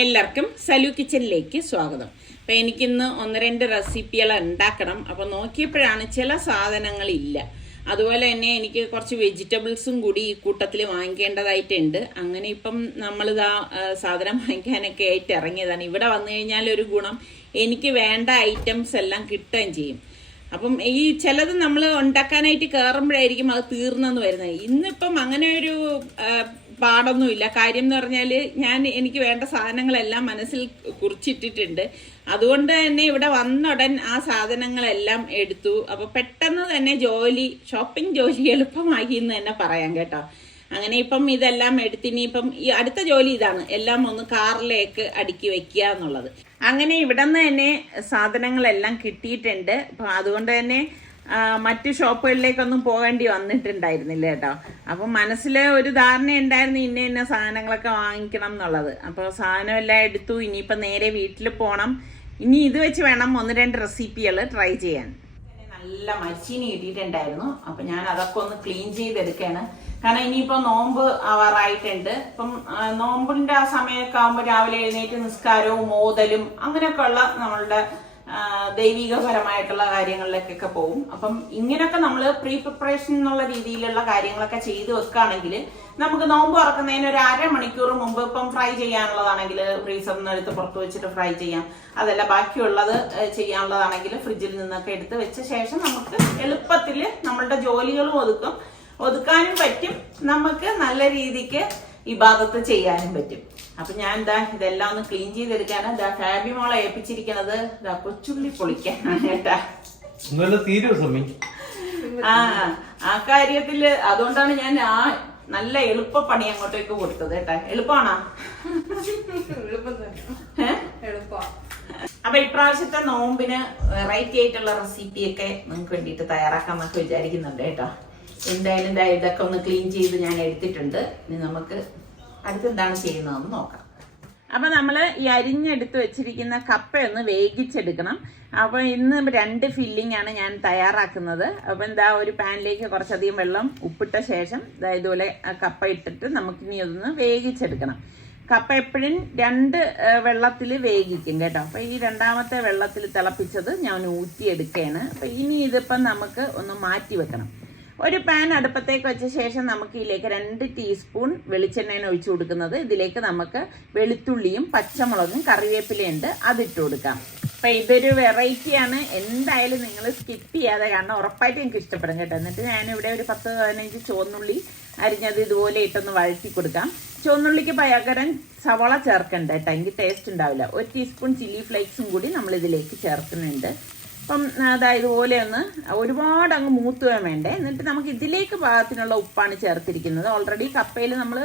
എല്ലാവർക്കും സലു കിച്ചണിലേക്ക് സ്വാഗതം. അപ്പം എനിക്കിന്ന് ഒന്ന് രണ്ട് റെസിപ്പികൾ ഉണ്ടാക്കണം. അപ്പോൾ നോക്കിയപ്പോഴാണ് ചില സാധനങ്ങളില്ല. അതുപോലെ തന്നെ എനിക്ക് കുറച്ച് വെജിറ്റബിൾസും കൂടി ഈ കൂട്ടത്തിൽ വാങ്ങിക്കേണ്ടതായിട്ടുണ്ട്. അങ്ങനെ ഇപ്പം നമ്മളിതാ സാധനം വാങ്ങിക്കാനൊക്കെ ആയിട്ട് ഇറങ്ങിയതാണ്. ഇവിടെ വന്നു കഴിഞ്ഞാൽ ഒരു ഗുണം, എനിക്ക് വേണ്ട ഐറ്റംസ് എല്ലാം കിട്ടുകയും ചെയ്യും. അപ്പം ഈ ചിലത് നമ്മൾ ഉണ്ടാക്കാനായിട്ട് കയറുമ്പോഴായിരിക്കും അത് തീർന്നെന്ന് വരുന്നത്. ഇന്നിപ്പം അങ്ങനെ ഒരു പാടൊന്നുമില്ല. കാര്യം എന്ന് പറഞ്ഞാൽ എനിക്ക് വേണ്ട സാധനങ്ങളെല്ലാം മനസ്സിൽ കുറിച്ചിട്ടിട്ടുണ്ട്. അതുകൊണ്ട് തന്നെ ഇവിടെ വന്നുടൻ ആ സാധനങ്ങളെല്ലാം എടുത്തു. അപ്പോൾ പെട്ടെന്ന് തന്നെ ഷോപ്പിംഗ് ജോലി എളുപ്പമാക്കി എന്ന് തന്നെ പറയാം കേട്ടോ. അങ്ങനെ ഇപ്പം ഇതെല്ലാം എടുത്തിനിപ്പം ഈ അടുത്ത ജോലി ഇതാണ്, എല്ലാം ഒന്ന് കാറിലേക്ക് അടുക്കി വെക്കുക എന്നുള്ളത്. അങ്ങനെ ഇവിടെ നിന്ന് തന്നെ സാധനങ്ങളെല്ലാം കിട്ടിയിട്ടുണ്ട്. അപ്പം അതുകൊണ്ട് തന്നെ മറ്റു ഷോപ്പുകളിലേക്കൊന്നും പോകേണ്ടി വന്നിട്ടുണ്ടായിരുന്നില്ല കേട്ടോ. അപ്പം മനസ്സിൽ ഒരു ധാരണ ഉണ്ടായിരുന്നു ഇന്ന സാധനങ്ങളൊക്കെ വാങ്ങിക്കണം എന്നുള്ളത്. അപ്പോൾ സാധനമെല്ലാം എടുത്തു. ഇനിയിപ്പോൾ നേരെ വീട്ടിൽ പോകണം. ഇനി ഇത് വെച്ച് വേണം ഒന്ന് രണ്ട് റെസിപ്പികൾ ട്രൈ ചെയ്യാൻ. നല്ല മച്ചീനി കിട്ടിയിട്ടുണ്ടായിരുന്നു. അപ്പം ഞാൻ അതൊക്കെ ഒന്ന് ക്ലീൻ ചെയ്തെടുക്കുകയാണ്. കാരണം ഇനിയിപ്പോൾ നോമ്പ് ആവാറായിട്ടുണ്ട്. ഇപ്പം നോമ്പിൻ്റെ ആ സമയമൊക്കെ ആകുമ്പോൾ രാവിലെ എഴുന്നേറ്റ് നിസ്കാരവും മോദലും അങ്ങനെയൊക്കെയുള്ള നമ്മളുടെ ദൈവികപരമായിട്ടുള്ള കാര്യങ്ങളിലേക്കൊക്കെ പോകും. അപ്പം ഇങ്ങനെയൊക്കെ നമ്മൾ പ്രീ പ്രിപ്പറേഷൻ എന്നുള്ള രീതിയിലുള്ള കാര്യങ്ങളൊക്കെ ചെയ്ത് വെക്കുകയാണെങ്കിൽ നമുക്ക് നോമ്പ് തുറക്കുന്നതിന് ഒരു അരമണിക്കൂർ മുമ്പ് ഇപ്പം ഫ്രൈ ചെയ്യാനുള്ളതാണെങ്കിൽ ഫ്രീസറിൽ നിന്ന് എടുത്ത് പുറത്ത് വെച്ചിട്ട് ഫ്രൈ ചെയ്യാം. അതല്ല ബാക്കിയുള്ളത് ചെയ്യാനുള്ളതാണെങ്കിൽ ഫ്രിഡ്ജിൽ നിന്നൊക്കെ എടുത്ത് വെച്ച ശേഷം നമുക്ക് എളുപ്പത്തിൽ നമ്മളുടെ ജോലികളും ഒതുക്കാനും പറ്റും. നമുക്ക് നല്ല രീതിക്ക് ഇബാദത്ത് ചെയ്യാനും പറ്റും. അപ്പൊ ഞാൻ ഇതെല്ലാം ഒന്ന് ക്ലീൻ ചെയ്തെടുക്കാണ്. ഫാബി മോളെ ഏൽപ്പിച്ചിരിക്കണത് കൊച്ചുള്ളി പൊളിക്കാനാണ് കേട്ടാ. ആ കാര്യത്തില് അതുകൊണ്ടാണ് ഞാൻ നല്ല എളുപ്പ പണി അങ്ങോട്ടേക്ക് കൊടുത്തത് കേട്ടാ. എളുപ്പമാണോ? അപ്പൊ ഇപ്രാവശ്യത്തെ നോമ്പിന് വെറൈറ്റി ആയിട്ടുള്ള റെസിപ്പിയൊക്കെ നിങ്ങൾക്ക് വേണ്ടിയിട്ട് തയ്യാറാക്കാന്നൊക്കെ വിചാരിക്കുന്നുണ്ട് കേട്ടോ. എന്തായാലും ഇതൊക്കെ ഒന്ന് ക്ലീൻ ചെയ്ത് ഞാൻ എടുത്തിട്ടുണ്ട്. ഇനി നമുക്ക് അടുത്തെന്താണ് ചെയ്യുന്നതെന്ന് നോക്കാം. അപ്പൊ നമ്മൾ ഈ അരിഞ്ഞെടുത്ത് വെച്ചിരിക്കുന്ന കപ്പയൊന്ന് വേവിച്ചെടുക്കണം. അപ്പൊ ഇന്ന് 2 ഫില്ലിംഗ് ആണ് ഞാൻ തയ്യാറാക്കുന്നത്. അപ്പൊ ഒരു പാനിലേക്ക് കുറച്ചധികം വെള്ളം ഉപ്പിട്ട ശേഷം ഇതുപോലെ കപ്പ ഇട്ടിട്ട് നമുക്കിനി അതൊന്ന് വേവിച്ചെടുക്കണം. കപ്പ എപ്പോഴും 2 വെള്ളത്തിൽ വേവിക്കും കേട്ടോ. അപ്പൊ ഈ രണ്ടാമത്തെ വെള്ളത്തിൽ തിളപ്പിച്ചത് ഞാൻ ഊറ്റിയെടുക്കുകയാണ്. അപ്പൊ ഇനി ഇതിപ്പം നമുക്ക് ഒന്ന് മാറ്റി വെക്കണം. ഒരു പാൻ അടുപ്പത്തേക്ക് വെച്ച ശേഷം നമുക്ക് ഇതിലേക്ക് 2 ടീസ്പൂൺ വെളിച്ചെണ്ണയാണ് ഒഴിച്ചു കൊടുക്കുന്നത്. ഇതിലേക്ക് നമുക്ക് വെളുത്തുള്ളിയും പച്ചമുളകും കറിവേപ്പിലയുണ്ട്, അതിട്ട് കൊടുക്കാം. അപ്പം ഇതൊരു വെറൈറ്റിയാണ്. എന്തായാലും നിങ്ങൾ സ്കിപ്പ് ചെയ്യാതെ കാരണം ഉറപ്പായിട്ട് എനിക്ക് ഇഷ്ടപ്പെടും കേട്ടോ. എന്നിട്ട് ഞാനിവിടെ ഒരു 10-15 ചുവന്നുള്ളി അരിഞ്ഞത് ഇതുപോലെ ഇട്ടൊന്ന് വഴറ്റി കൊടുക്കാം. ചുവന്നുള്ളിക്ക് പകരം സവാള ചേർക്കണ്ട കേട്ടോ, എനിക്ക് ടേസ്റ്റ് ഉണ്ടാവില്ല. 1 ടീസ്പൂൺ ചില്ലി ഫ്ലേക്സും കൂടി നമ്മൾ ഇതിലേക്ക് ചേർക്കുന്നുണ്ട്. അപ്പം ഇതുപോലെ ഒന്ന് ഒരുപാട് അങ്ങ് മൂത്തുവാൻ വേണ്ടേ. എന്നിട്ട് നമുക്ക് ഇതിലേക്ക് പാകത്തിനുള്ള ഉപ്പാണ് ചേർത്തിരിക്കുന്നത്. ഓൾറെഡി കപ്പയിൽ നമ്മൾ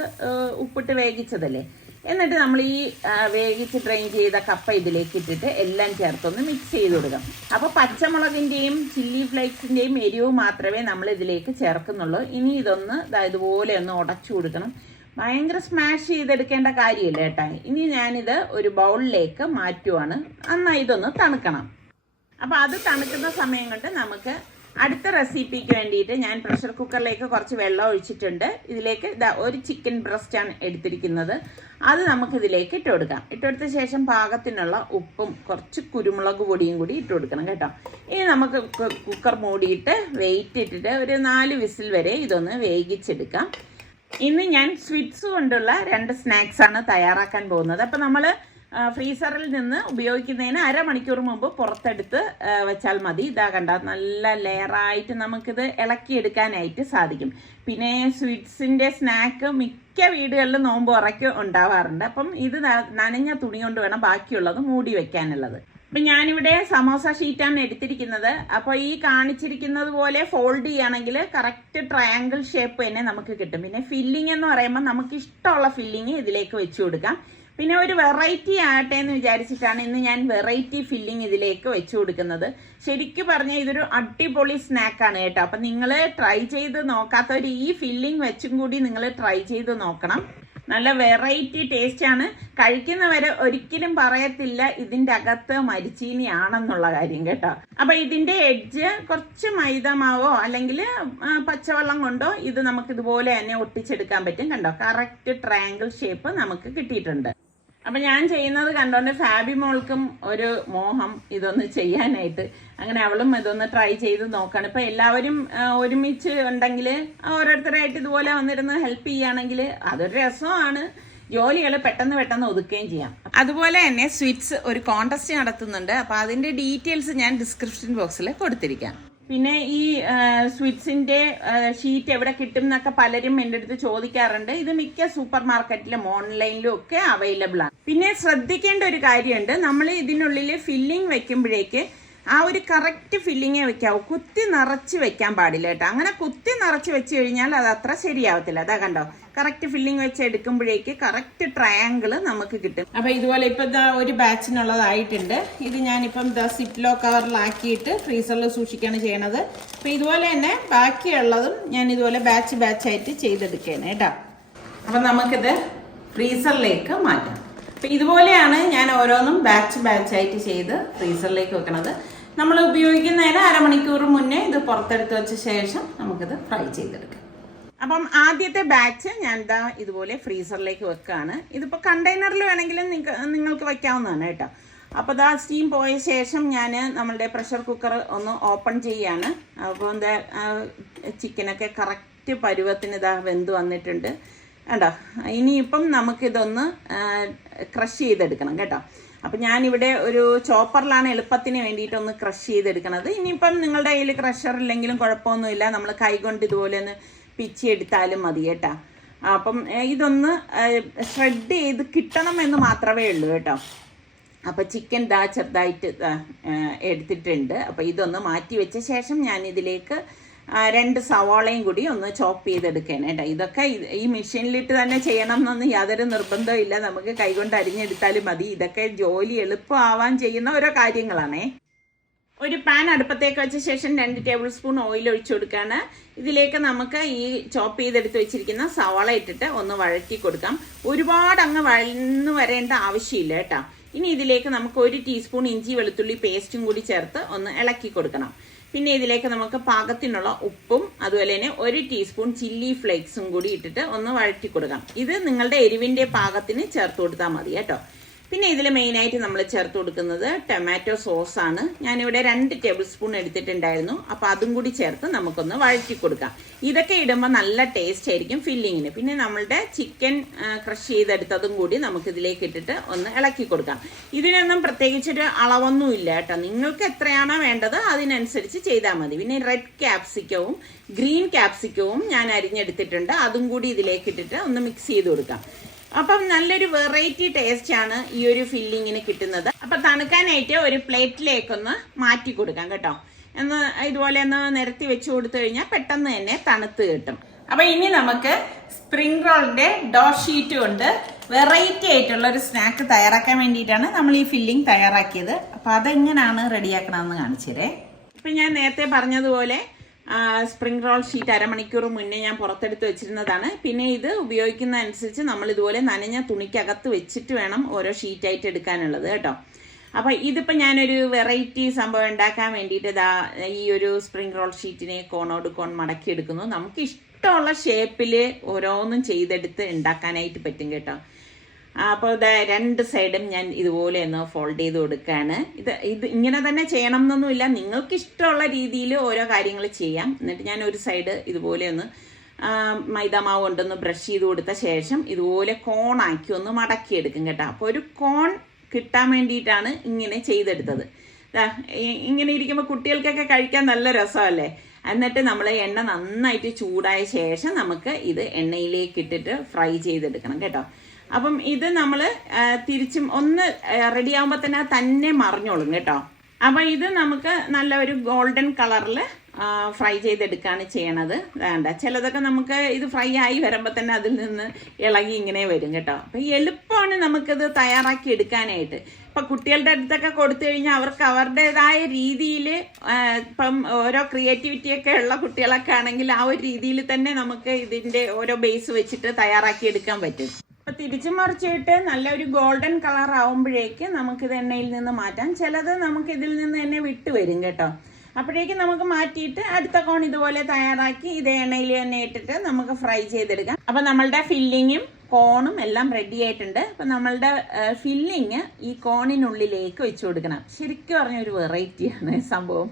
ഉപ്പിട്ട് വേവിച്ചതല്ലേ. എന്നിട്ട് നമ്മൾ ഈ വേവിച്ച് ഡ്രെയിൻ ചെയ്ത കപ്പ ഇതിലേക്ക് ഇട്ടിട്ട് എല്ലാം ചേർത്തൊന്ന് മിക്സ് ചെയ്ത് കൊടുക്കാം. അപ്പോൾ പച്ചമുളകിൻ്റെയും ചില്ലി ഫ്ലേക്സിൻ്റെയും എരിവ് മാത്രമേ നമ്മൾ ഇതിലേക്ക് ചേർക്കുന്നുള്ളൂ. ഇനി ഇതൊന്ന് ഇതുപോലെ ഒന്ന് ഉടച്ചു കൊടുക്കണം. ഭയങ്കര സ്മാഷ് ചെയ്തെടുക്കേണ്ട കാര്യമില്ല കേട്ടോ. ഇനി ഞാനിത് ഒരു ബൗളിലേക്ക് മാറ്റുവാണ്. നന്നായി ഇതൊന്ന് തണുക്കണം. അപ്പോൾ അത് തണുക്കുന്ന സമയം കൊണ്ട് നമുക്ക് അടുത്ത റെസിപ്പിക്ക് വേണ്ടിയിട്ട് ഞാൻ പ്രഷർ കുക്കറിലേക്ക് കുറച്ച് വെള്ളം ഒഴിച്ചിട്ടുണ്ട്. ഇതിലേക്ക് ഒരു ചിക്കൻ ബ്രസ്റ്റാണ് എടുത്തിരിക്കുന്നത്. അത് നമുക്കിതിലേക്ക് ഇട്ട് കൊടുക്കാം. ഇട്ടുകൊടുത്ത ശേഷം പാകത്തിനുള്ള ഉപ്പും കുറച്ച് കുരുമുളക് പൊടിയും കൂടി ഇട്ട് കൊടുക്കണം കേട്ടോ. ഇനി നമുക്ക് കുക്കർ മൂടിയിട്ട് വെയിറ്റ് ഇട്ടിട്ട് ഒരു 4 വിസിൽ വരെ ഇതൊന്ന് വേവിച്ചെടുക്കാം. ഇന്ന് ഞാൻ സ്വീറ്റ്സ് കൊണ്ടുള്ള 2 സ്നാക്സാണ് തയ്യാറാക്കാൻ പോകുന്നത്. അപ്പോൾ നമ്മൾ ഫ്രീസറിൽ നിന്ന് ഉപയോഗിക്കുന്നതിന് അരമണിക്കൂർ മുമ്പ് പുറത്തെടുത്ത് വെച്ചാൽ മതി. കണ്ട നല്ല ലെയറായിട്ട് നമുക്കിത് ഇളക്കിയെടുക്കാനായിട്ട് സാധിക്കും. പിന്നെ സ്വീറ്റ്സിൻ്റെ സ്നാക്ക് മിക്ക വീടുകളിലും നോമ്പ് ഉറയ്ക്ക് ഉണ്ടാവാറുണ്ട്. അപ്പം ഇത് നനഞ്ഞ തുണി കൊണ്ട് വേണം ബാക്കിയുള്ളത് മൂടി വെക്കാനുള്ളത്. അപ്പം ഞാനിവിടെ സമോസ ഷീറ്റാണ് എടുത്തിരിക്കുന്നത്. അപ്പോൾ ഈ കാണിച്ചിരിക്കുന്നത് പോലെ ഫോൾഡ് ചെയ്യുകയാണെങ്കിൽ കറക്റ്റ് ട്രയാങ്കിൾ ഷേപ്പ് തന്നെ നമുക്ക് കിട്ടും. പിന്നെ ഫില്ലിംഗ് എന്ന് പറയുമ്പോൾ നമുക്ക് ഇഷ്ടമുള്ള ഫില്ലിങ് ഇതിലേക്ക് വെച്ച് കൊടുക്കാം. പിന്നെ ഒരു വെറൈറ്റി ആകട്ടെ എന്ന് വിചാരിച്ചിട്ടാണ് ഇന്ന് ഞാൻ വെറൈറ്റി ഫില്ലിംഗ് ഇതിലേക്ക് വെച്ചു കൊടുക്കുന്നത്. ശരിക്കും പറഞ്ഞാൽ ഇതൊരു അടിപൊളി സ്നാക്കാണ് കേട്ടോ. അപ്പം നിങ്ങൾ ട്രൈ ചെയ്ത് നോക്കാത്തവർ ഈ ഫില്ലിംഗ് വെച്ചും കൂടി നിങ്ങൾ ട്രൈ ചെയ്ത് നോക്കണം. നല്ല വെറൈറ്റി ടേസ്റ്റാണ്. കഴിക്കുന്നവരെ ഒരിക്കലും പറയത്തില്ല ഇതിൻ്റെ അകത്ത് മരിച്ചീനി ആണെന്നുള്ള കാര്യം കേട്ടോ. അപ്പം ഇതിൻ്റെ എഡ്ജ് കുറച്ച് മൈദമാവോ അല്ലെങ്കിൽ പച്ചവെള്ളം കൊണ്ടോ ഇത് നമുക്ക് ഇതുപോലെ തന്നെ ഒട്ടിച്ചെടുക്കാൻ പറ്റും. കണ്ടോ, കറക്റ്റ് ട്രയാങ്കിൾ ഷേപ്പ് നമുക്ക് കിട്ടിയിട്ടുണ്ട്. അപ്പൊ ഞാൻ ചെയ്യുന്നത് കണ്ടോണ്ട് ഫാബിമോൾക്കും ഒരു മോഹം ഇതൊന്ന് ചെയ്യാനായിട്ട്. അങ്ങനെ അവളും ഇതൊന്ന് ട്രൈ ചെയ്ത് നോക്കാണ്. ഇപ്പൊ എല്ലാവരും ഒരുമിച്ച് ഉണ്ടെങ്കിൽ ഓരോരുത്തരായിട്ട് ഇതുപോലെ വന്നിരുന്ന് ഹെൽപ്പ് ചെയ്യുകയാണെങ്കിൽ അതൊരു രസമാണ്. ജോലികൾ പെട്ടെന്ന് ഒതുക്കുകയും ചെയ്യാം. അതുപോലെ തന്നെ സ്വീറ്റ്സ് ഒരു കോൺടെസ്റ്റ് നടത്തുന്നുണ്ട്. അപ്പൊ അതിന്റെ ഡീറ്റെയിൽസ് ഞാൻ ഡിസ്ക്രിപ്ഷൻ ബോക്സിൽ കൊടുത്തിരിക്കാം. പിന്നെ ഈ സ്വീറ്റ്സിന്റെ ഷീറ്റ് എവിടെ കിട്ടും എന്നൊക്കെ പലരും എൻ്റെ അടുത്ത് ചോദിക്കാറുണ്ട്. ഇത് മിക്ക സൂപ്പർ മാർക്കറ്റിലും ഓൺലൈനിലും ഒക്കെ അവൈലബിൾ ആണ്. പിന്നെ ശ്രദ്ധിക്കേണ്ട ഒരു കാര്യമുണ്ട്, നമ്മൾ ഇതിനുള്ളിൽ ഫില്ലിംഗ് വെക്കുമ്പോഴേക്ക് ആ ഒരു കറക്റ്റ് ഫില്ലിങ്ങേ വെക്കാവൂ. കുത്തി നിറച്ച് വെക്കാൻ പാടില്ല കേട്ടോ. അങ്ങനെ കുത്തി നിറച്ച് വെച്ച് കഴിഞ്ഞാൽ അത് അത്ര ശരിയാവത്തില്ല. അതാ കണ്ടോ, കറക്റ്റ് ഫില്ലിംഗ് വെച്ച് എടുക്കുമ്പോഴേക്ക് കറക്റ്റ് ട്രയാങ്കിൾ നമുക്ക് കിട്ടും. അപ്പൊ ഇതുപോലെ ഇപ്പൊ ഇതാ ഒരു ബാച്ചിനുള്ളതായിട്ടുണ്ട്. ഇത് ഞാനിപ്പം സിപ്ലോ കവറിലാക്കിയിട്ട് ഫ്രീസറിൽ സൂക്ഷിക്കുകയാണ് ചെയ്യണത്. അപ്പൊ ഇതുപോലെ തന്നെ ബാക്കിയുള്ളതും ഞാൻ ഇതുപോലെ ബാച്ചായിട്ട് ചെയ്തെടുക്കുകയാണ് കേട്ടോ. അപ്പൊ നമുക്കിത് ഫ്രീസറിലേക്ക് മാറ്റാം. അപ്പൊ ഇതുപോലെയാണ് ഞാൻ ഓരോന്നും ബാച്ചായിട്ട് ചെയ്ത് ഫ്രീസറിലേക്ക് വെക്കണത്. നമ്മൾ ഉപയോഗിക്കുന്നതിന് അരമണിക്കൂർ മുന്നേ ഇത് പുറത്തെടുത്ത് വെച്ച ശേഷം നമുക്കിത് ഫ്രൈ ചെയ്തെടുക്കാം. അപ്പം ആദ്യത്തെ ബാച്ച് ഞാൻ ഇതാ ഇതുപോലെ ഫ്രീസറിലേക്ക് വെക്കുകയാണ്. ഇതിപ്പോൾ കണ്ടെയ്നറിൽ വേണമെങ്കിലും നിങ്ങൾക്ക് വെക്കാവുന്നതാണ് കേട്ടോ. അപ്പോൾ ഇതാ സ്റ്റീം പോയ ശേഷം ഞാൻ നമ്മളുടെ പ്രഷർ കുക്കർ ഒന്ന് ഓപ്പൺ ചെയ്യാണ്. അപ്പോൾ എന്താ ചിക്കനൊക്കെ കറക്റ്റ് പരുവത്തിന് ഇതാ വെന്ത് വന്നിട്ടുണ്ട് കേട്ടോ. ഇനിയിപ്പം നമുക്കിതൊന്ന് ക്രഷ് ചെയ്തെടുക്കണം കേട്ടോ. അപ്പം ഞാനിവിടെ ഒരു ചോപ്പറിലാണ് എളുപ്പത്തിന് വേണ്ടിയിട്ടൊന്ന് ക്രഷ് ചെയ്തെടുക്കണത്. ഇനിയിപ്പം നിങ്ങളുടെ കയ്യിൽ ക്രഷർ ഇല്ലെങ്കിലും കുഴപ്പമൊന്നുമില്ല, നമ്മൾ കൈകൊണ്ട് ഇതുപോലെ ഒന്ന് പിച്ചെടുത്താലും മതി കേട്ടോ. അപ്പം ഇതൊന്ന് ഷ്രെഡ് ചെയ്ത് കിട്ടണം എന്ന് മാത്രമേ ഉള്ളൂ കേട്ടോ. അപ്പം ചിക്കൻ ചെറുതായിട്ട് എടുത്തിട്ടുണ്ട്. അപ്പം ഇതൊന്ന് മാറ്റി വെച്ച ശേഷം ഞാൻ ഇതിലേക്ക് 2 സവാളയും കൂടി ഒന്ന് ചോപ്പ് ചെയ്തെടുക്കുകയാണ് കേട്ടോ. ഇതൊക്കെ ഈ മെഷീനിലിട്ട് തന്നെ ചെയ്യണം എന്നൊന്നും യാതൊരു നിർബന്ധവും ഇല്ല, നമുക്ക് കൈകൊണ്ട് അരിഞ്ഞെടുത്താലും മതി. ഇതൊക്കെ ജോലി എളുപ്പമാവാൻ ചെയ്യുന്ന ഓരോ കാര്യങ്ങളാണേ. ഒരു പാൻ അടുപ്പത്തേക്ക് വെച്ച ശേഷം 2 ടേബിൾ സ്പൂൺ ഓയിൽ ഒഴിച്ചു കൊടുക്കുകയാണ്. ഇതിലേക്ക് നമുക്ക് ഈ ചോപ്പ് ചെയ്തെടുത്ത് വെച്ചിരിക്കുന്ന സവാള ഇട്ടിട്ട് ഒന്ന് വഴറ്റി കൊടുക്കാം. ഒരുപാട് അങ്ങ് വഴന്നു വരേണ്ട ആവശ്യമില്ല കേട്ടോ. ഇനി ഇതിലേക്ക് നമുക്ക് 1 ടീസ്പൂൺ ഇഞ്ചി വെളുത്തുള്ളി പേസ്റ്റും കൂടി ചേർത്ത് ഒന്ന് ഇളക്കി കൊടുക്കണം. പിന്നെ ഇതിലേക്ക് നമുക്ക് പാകത്തിനുള്ള ഉപ്പും അതുപോലെ തന്നെ 1 ടീസ്പൂൺ ചില്ലി ഫ്ലേക്സും കൂടി ഇട്ടിട്ട് ഒന്ന് വഴറ്റി കൊടുക്കാം. ഇത് നിങ്ങളുടെ എരിവിൻ്റെ പാകത്തിന് ചേർത്ത് കൊടുത്താൽ മതി കേട്ടോ. പിന്നെ ഇതിൽ മെയിനായിട്ട് നമ്മൾ ചേർത്ത് കൊടുക്കുന്നത് ടൊമാറ്റോ സോസാണ്. ഞാനിവിടെ 2 ടേബിൾ സ്പൂൺ എടുത്തിട്ടുണ്ടായിരുന്നു. അപ്പോൾ അതും കൂടി ചേർത്ത് നമുക്കൊന്ന് വഴറ്റി കൊടുക്കാം. ഇതൊക്കെ ഇടുമ്പോൾ നല്ല ടേസ്റ്റ് ആയിരിക്കും ഫില്ലിങ്ങിന്. പിന്നെ നമ്മളുടെ ചിക്കൻ ക്രഷ് ചെയ്തെടുത്തതും കൂടി നമുക്കിതിലേക്ക് ഇട്ടിട്ട് ഒന്ന് ഇളക്കി കൊടുക്കാം. ഇതിനൊന്നും പ്രത്യേകിച്ചൊരു അളവൊന്നും ഇല്ല കേട്ടോ. നിങ്ങൾക്ക് എത്രയാണോ വേണ്ടത് അതിനനുസരിച്ച് ചെയ്താൽ മതി. പിന്നെ റെഡ് ക്യാപ്സിക്കവും ഗ്രീൻ ക്യാപ്സിക്കവും ഞാൻ അരിഞ്ഞെടുത്തിട്ടുണ്ട്. അതും കൂടി ഇതിലേക്ക് ഇട്ടിട്ട് ഒന്ന് മിക്സ് ചെയ്ത് കൊടുക്കാം. അപ്പം നല്ലൊരു വെറൈറ്റി ടേസ്റ്റ് ആണ് ഈ ഒരു ഫില്ലിങ്ങിന് കിട്ടുന്നത്. അപ്പൊ തണുക്കാനായിട്ട് ഒരു പ്ലേറ്റിലേക്കൊന്ന് മാറ്റി കൊടുക്കാം കേട്ടോ. എന്ന് ഇതുപോലെ ഒന്ന് നിരത്തി വെച്ച് കൊടുത്തു കഴിഞ്ഞാൽ പെട്ടെന്ന് തന്നെ തണുത്ത് കിട്ടും. അപ്പൊ ഇനി നമുക്ക് സ്പ്രിംഗ് റോളിന്റെ ഡോ ഷീറ്റ് കൊണ്ട് വെറൈറ്റി ആയിട്ടുള്ള ഒരു സ്നാക്ക് തയ്യാറാക്കാൻ വേണ്ടിയിട്ടാണ് നമ്മൾ ഈ ഫില്ലിംഗ് തയ്യാറാക്കിയത്. അപ്പൊ അതെങ്ങനെയാണ് റെഡിയാക്കണമെന്ന് കാണിച്ചതേ. ഇപ്പൊ ഞാൻ നേരത്തെ പറഞ്ഞതുപോലെ സ്പ്രിംഗ് റോൾ ഷീറ്റ് അരമണിക്കൂർ മുന്നേ ഞാൻ പുറത്തെടുത്ത് വെച്ചിരുന്നതാണ്. പിന്നെ ഇത് ഉപയോഗിക്കുന്ന അനുസരിച്ച് നമ്മൾ ഇതുപോലെ നനഞ്ഞ തുണിക്കകത്ത് വെച്ചിട്ട് വേണം ഓരോ ഷീറ്റായിട്ട് എടുക്കാനുള്ളത് കേട്ടോ. അപ്പം ഇതിപ്പോൾ ഞാനൊരു വെറൈറ്റി സംഭവം ഉണ്ടാക്കാൻ വേണ്ടിയിട്ട് ഈ ഒരു സ്പ്രിംഗ് റോൾ ഷീറ്റിനെ കോണോട് കോൺ മടക്കി എടുക്കുന്നു. നമുക്ക് ഇഷ്ടമുള്ള ഷേപ്പിൽ ഓരോന്നും ചെയ്തെടുത്ത് ഉണ്ടാക്കാനായിട്ട് പറ്റും കേട്ടോ. അപ്പോൾ ഇത് 2 സൈഡും ഞാൻ ഇതുപോലെ ഒന്ന് ഫോൾഡ് ചെയ്ത് കൊടുക്കുകയാണ്. ഇത് ഇങ്ങനെ തന്നെ ചെയ്യണം എന്നൊന്നുമില്ല, നിങ്ങൾക്ക് ഇഷ്ടമുള്ള രീതിയിൽ ഓരോ കാര്യങ്ങൾ ചെയ്യാം. എന്നിട്ട് ഞാൻ ഒരു സൈഡ് ഇതുപോലെ ഒന്ന് മൈദാമാവ് കൊണ്ടൊന്ന് ബ്രഷ് ചെയ്ത് കൊടുത്ത ശേഷം ഇതുപോലെ കോണാക്കി ഒന്ന് മടക്കിയെടുക്കും കേട്ടോ. അപ്പോൾ ഒരു കോൺ കിട്ടാൻ വേണ്ടിയിട്ടാണ് ഇങ്ങനെ ചെയ്തെടുത്തത്. ഇങ്ങനെ ഇരിക്കുമ്പോൾ കുട്ടികൾക്കൊക്കെ കഴിക്കാൻ നല്ല രസമല്ലേ. എന്നിട്ട് നമ്മൾ എണ്ണ നന്നായിട്ട് ചൂടായ ശേഷം നമുക്ക് ഇത് എണ്ണയിലേക്ക് ഇട്ടിട്ട് ഫ്രൈ ചെയ്തെടുക്കണം കേട്ടോ. അപ്പം ഇത് നമ്മൾ തിരിച്ചും ഒന്ന് റെഡി ആകുമ്പോൾ തന്നെ മറിഞ്ഞോളും കേട്ടോ. അപ്പം ഇത് നമുക്ക് നല്ല ഒരു ഗോൾഡൻ കളറിൽ ഫ്രൈ ചെയ്തെടുക്കുകയാണ് ചെയ്യണത്. വേണ്ട ചിലതൊക്കെ നമുക്ക് ഇത് ഫ്രൈ ആയി വരുമ്പോൾ തന്നെ അതിൽ നിന്ന് ഇളകി ഇങ്ങനെ വരും കേട്ടോ. അപ്പം എളുപ്പമാണ് നമുക്കിത് തയ്യാറാക്കി എടുക്കാനായിട്ട്. ഇപ്പം കുട്ടികളുടെ അടുത്തൊക്കെ കൊടുത്തു കഴിഞ്ഞാൽ അവർക്ക് അവരുടേതായ രീതിയിൽ ഇപ്പം ഓരോ ക്രിയേറ്റിവിറ്റിയൊക്കെ ഉള്ള കുട്ടികളൊക്കെ ആണെങ്കിൽ ആ ഒരു രീതിയിൽ തന്നെ നമുക്ക് ഇതിൻ്റെ ഓരോ ബേസ് വെച്ചിട്ട് തയ്യാറാക്കി എടുക്കാൻ പറ്റും. അപ്പൊ തിരിച്ചു മറിച്ചിട്ട് നല്ലൊരു ഗോൾഡൻ കളർ ആവുമ്പോഴേക്ക് നമുക്കിത് എണ്ണയിൽ നിന്ന് മാറ്റാം. ചിലത് നമുക്ക് ഇതിൽ നിന്ന് തന്നെ വിട്ട് വരും കേട്ടോ. അപ്പോഴേക്കും നമുക്ക് മാറ്റിയിട്ട് അടുത്ത കോൺ ഇതുപോലെ തയ്യാറാക്കി ഇതേ എണ്ണയിൽ തന്നെ ഇട്ടിട്ട് നമുക്ക് ഫ്രൈ ചെയ്തെടുക്കാം. അപ്പൊ നമ്മളുടെ ഫില്ലിങ്ങും കോണും എല്ലാം റെഡി ആയിട്ടുണ്ട്. അപ്പം നമ്മളുടെ ഫില്ലിങ് ഈ കോണിനുള്ളിലേക്ക് വെച്ച് കൊടുക്കണം. ശരിക്കും പറഞ്ഞ ഒരു വെറൈറ്റിയാണ് സംഭവം.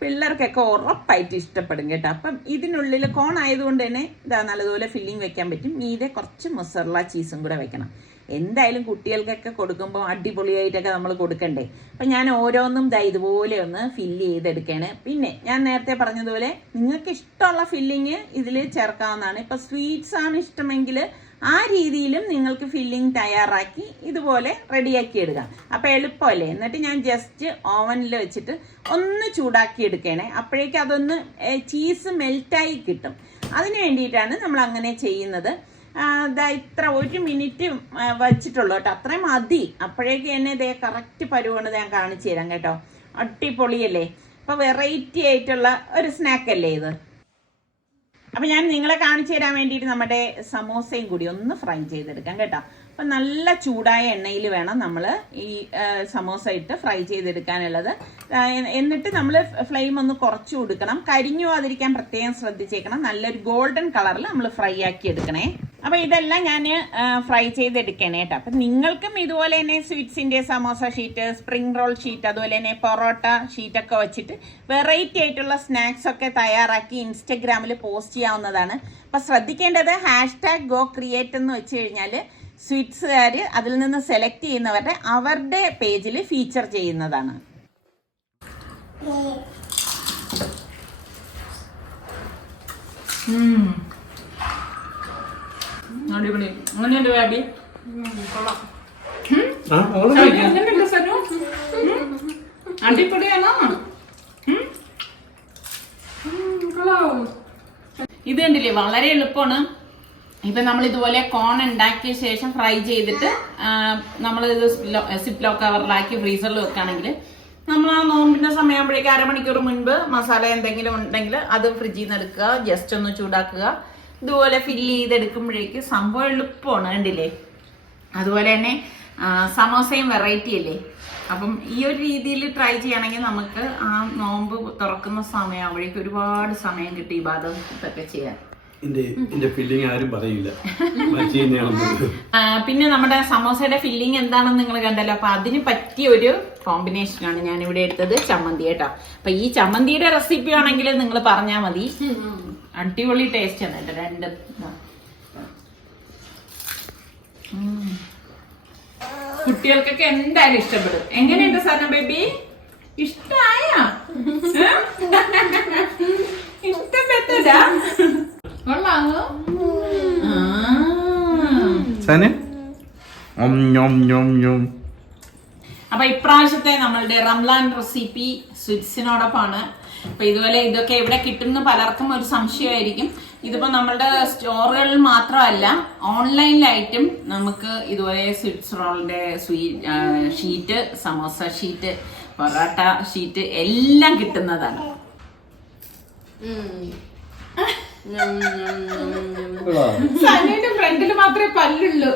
പിള്ളേർക്കൊക്കെ ഉറപ്പായിട്ട് ഇഷ്ടപ്പെടും കേട്ടോ. അപ്പം ഇതിനുള്ളിൽ കോൺ ആയതുകൊണ്ട് തന്നെ ഇതാ നല്ലതുപോലെ ഫില്ലിങ് വെക്കാൻ പറ്റും. മീതെ കുറച്ച് മൊസറല്ല ചീസും കൂടെ വെക്കണം. എന്തായാലും കുട്ടികൾക്കൊക്കെ കൊടുക്കുമ്പോൾ അടിപൊളിയായിട്ടൊക്കെ നമ്മൾ കൊടുക്കണ്ടേ. അപ്പം ഞാൻ ഓരോന്നും ഇതുപോലെ ഒന്ന് ഫില്ല് ചെയ്തെടുക്കുകയാണ്. പിന്നെ ഞാൻ നേരത്തെ പറഞ്ഞതുപോലെ നിങ്ങൾക്ക് ഇഷ്ടമുള്ള ഫില്ലിങ് ഇതിൽ ചേർക്കാവുന്നതാണ്. ഇപ്പം സ്വീറ്റ്സ് ആണ് ഇഷ്ടമെങ്കിൽ ആ രീതിയിലും നിങ്ങൾക്ക് ഫില്ലിങ് തയ്യാറാക്കി ഇതുപോലെ റെഡിയാക്കി എടുക്കാം. അപ്പം എളുപ്പമല്ലേ. എന്നിട്ട് ഞാൻ ജസ്റ്റ് ഓവനിൽ വെച്ചിട്ട് ഒന്ന് ചൂടാക്കി എടുക്കണേ. അപ്പോഴേക്കും അതൊന്ന് ചീസ് മെൽറ്റായി കിട്ടും. അതിന് വേണ്ടിയിട്ടാണ് നമ്മൾ അങ്ങനെ ചെയ്യുന്നത്. ഇത്ര 1 മിനിറ്റ് വച്ചിട്ടുള്ളൂ കേട്ടോ. അത്രയും മതി. അപ്പോഴേക്കും എന്നെ ഇതേ കറക്റ്റ് പരുവാണ് ഞാൻ കാണിച്ചു തരാം കേട്ടോ. അടിപൊളിയല്ലേ. അപ്പോൾ വെറൈറ്റി ആയിട്ടുള്ള ഒരു സ്നാക്കല്ലേ ഇത്. അപ്പം ഞാൻ നിങ്ങളെ കാണിച്ചു തരാൻ വേണ്ടിയിട്ട് നമ്മുടെ സമോസയും കൂടി ഒന്ന് ഫ്രൈ ചെയ്തെടുക്കാം കേട്ടോ. അപ്പം നല്ല ചൂടായ എണ്ണയിൽ വേണം നമ്മൾ ഈ സമോസ ഇട്ട് ഫ്രൈ ചെയ്തെടുക്കാനുള്ളത്. എന്നിട്ട് നമ്മൾ ഫ്ലെയിം ഒന്ന് കുറച്ച് കൊടുക്കണം. കരിഞ്ഞു പോകാതിരിക്കാൻ പ്രത്യേകം ശ്രദ്ധിച്ചേക്കണം. നല്ലൊരു ഗോൾഡൻ കളറിൽ നമ്മൾ ഫ്രൈ ആക്കി എടുക്കണേ. അപ്പം ഇതെല്ലാം ഞാൻ ഫ്രൈ ചെയ്തെടുക്കണേ കേട്ടോ. അപ്പം നിങ്ങൾക്കും ഇതുപോലെ തന്നെ സ്വീറ്റ്സിൻ്റെ samosa sheet, spring roll sheet, അതുപോലെ തന്നെ പൊറോട്ട ഷീറ്റൊക്കെ വെച്ചിട്ട് വെറൈറ്റി ആയിട്ടുള്ള സ്നാക്സ് ഒക്കെ തയ്യാറാക്കി ഇൻസ്റ്റഗ്രാമിൽ പോസ്റ്റ് ചെയ്യാവുന്നതാണ്. അപ്പം ശ്രദ്ധിക്കേണ്ടത് #GoCreate എന്ന് വെച്ച് കഴിഞ്ഞാൽ സ്വീറ്റ്സുകാർ അതിൽ നിന്ന് സെലക്ട് ചെയ്യുന്നവരുടെ അവരുടെ പേജിൽ ഫീച്ചർ ചെയ്യുന്നതാണ്. അടിപൊളി. അങ്ങനെയുണ്ട് ബാബി. അടിപൊളിയാണോ? ഇത് കണ്ടില്ലേ, വളരെ എളുപ്പമാണ്. ഇപ്പൊ നമ്മൾ ഇതുപോലെ കോൺ ഉണ്ടാക്കിയ ശേഷം ഫ്രൈ ചെയ്തിട്ട് നമ്മൾ ഇത് സിപ്ലോ കവറിലാക്കി ഫ്രീസറിൽ വെക്കുകയാണെങ്കിൽ നമ്മൾ ആ നോമ്പിന്റെ സമയമാകുമ്പോഴേക്കും 1/2 മണിക്കൂർ മുൻപ് മസാല എന്തെങ്കിലും ഉണ്ടെങ്കിൽ അത് ഫ്രിഡ്ജിൽ നിന്ന് എടുക്കുക, ജസ്റ്റ് ഒന്ന് ചൂടാക്കുക. ഇതുപോലെ ഫില്ല് ചെയ്തെടുക്കുമ്പോഴേക്ക് സംഭവം എളുപ്പമാണ്. കണ്ടില്ലേ. അതുപോലെ തന്നെ സമോസയും വെറൈറ്റി അല്ലേ. അപ്പം ഈ ഒരു രീതിയിൽ ട്രൈ ചെയ്യുകയാണെങ്കിൽ നമുക്ക് ആ നോമ്പ് തുറക്കുന്ന സമയമാകുമ്പോഴേക്കും ഒരുപാട് സമയം കിട്ടി ഇതൊക്കെ ചെയ്യാൻ. പിന്നെ നമ്മുടെ സമോസയുടെ ഫില്ലിങ് എന്താണെന്ന് നിങ്ങൾ കണ്ടല്ലോ. അപ്പൊ അതിന് പറ്റിയ ഒരു കോമ്പിനേഷനാണ് ഞാൻ ഇവിടെ എടുത്തത്, ചമ്മന്തി കേട്ടോ. അപ്പൊ ഈ ചമ്മന്തിയുടെ റെസിപ്പി ആണെങ്കിൽ നിങ്ങൾ പറഞ്ഞാൽ മതി. അടിപൊളി ടേസ്റ്റ് ആണ് കേട്ടോ. രണ്ടും കുട്ടികൾക്കൊക്കെ എന്തായാലും ഇഷ്ടപ്പെടും. എങ്ങനെയുണ്ട് സാധനം ബേബി? ഇഷ്ടായ? ഇഷ്ടപ്പെട്ടതാ? കൊള്ളാമോ? അപ്പൊ ഇപ്രാവശ്യത്തെ നമ്മളുടെ റംലാൻ റെസിപ്പി സ്വീറ്റ്സിനോടൊപ്പമാണ്. അപ്പൊ ഇതുപോലെ ഇതൊക്കെ എവിടെ കിട്ടുമെന്ന് പലർക്കും ഒരു സംശയമായിരിക്കും. ഇതിപ്പോ നമ്മളുടെ സ്റ്റോറുകളിൽ മാത്രമല്ല, ഓൺലൈനിലായിട്ടും നമുക്ക് ഇതുപോലെ സ്വീറ്റ്സ് റോളിന്റെ sheet, samosa sheet, parotta sheet എല്ലാം കിട്ടുന്നതാണ്. സനയുടെ ഫ്രണ്ടില് മാത്രമേ പല്ലുള്ളൂ.